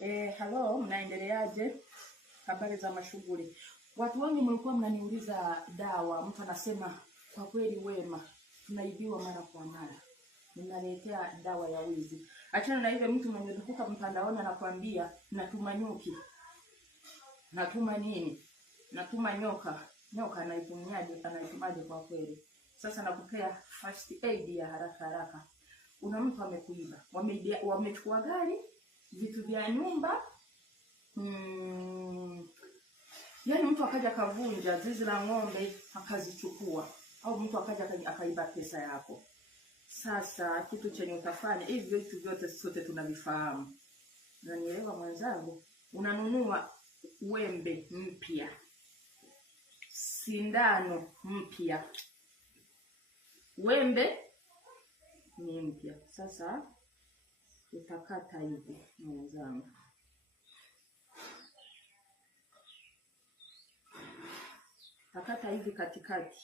Hello, mnaendeleaje? Habari za mashughuli. Watu wengi mlikuwa mnaniuliza dawa, mtu anasema kwa kweli Wema tunaibiwa mara kwa mara. Ninaletea dawa ya wizi. Achana na hivyo, mtu mwenye kutoka mtandaoni anakuambia natuma nyuki. Natuma nini? Natuma nyoka. Nyoka anaitumaje kwa kweli? Sasa nakupea first aid ya haraka haraka. Una mtu amekuiba. Wamechukua gari, vitu vya nyumba. Yaani mtu akaja kavunja zizi la ng'ombe akazichukua, au mtu akaja akaiba pesa yako. Sasa kitu chenye utafanya, hivi vitu vyote sote tunavifahamu. Unanielewa mwenzangu? Unanunua wembe mpya, sindano mpya, wembe ni mpya. Sasa utakata hivi mwenzangu, takata hivi katikati.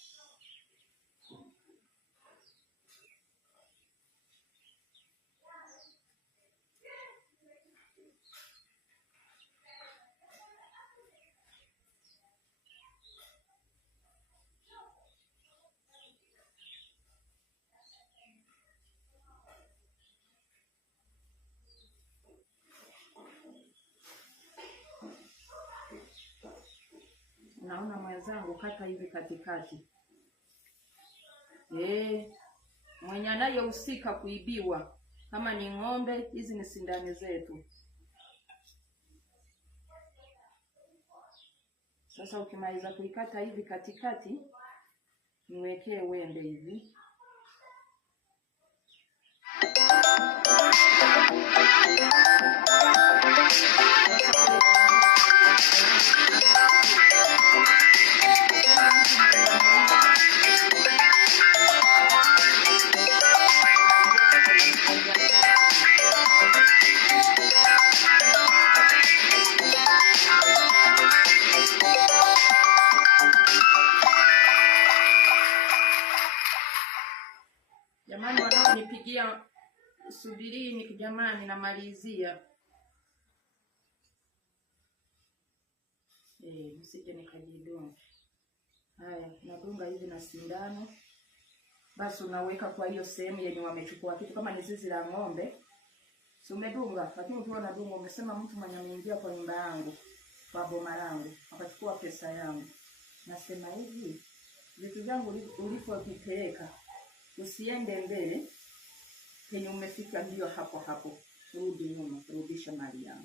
Naona mwenzangu, kata hivi katikati. Mwenye anayehusika kuibiwa, kama ni ng'ombe, hizi ni sindano zetu. Sasa ukimaliza kuikata hivi katikati, niwekee wembe hivi. Jamani, wanaonipigia subirini jamani, namalizia. Msije nikajidunga. Haya, nadunga hivi na sindano. Basi unaweka kwa hiyo sehemu yenye wamechukua kitu, kama ni zizi la ng'ombe. Si umedunga, lakini ukiwa unadunga umesema mtu mwenye ameingia kwa nyumba yangu, kwa boma langu, akachukua pesa yangu. Nasema hivi, vitu vyangu ulipopeleka, usiende mbele, penye umefika ndio hapo hapo. Rudi nyuma, rudisha mali yangu.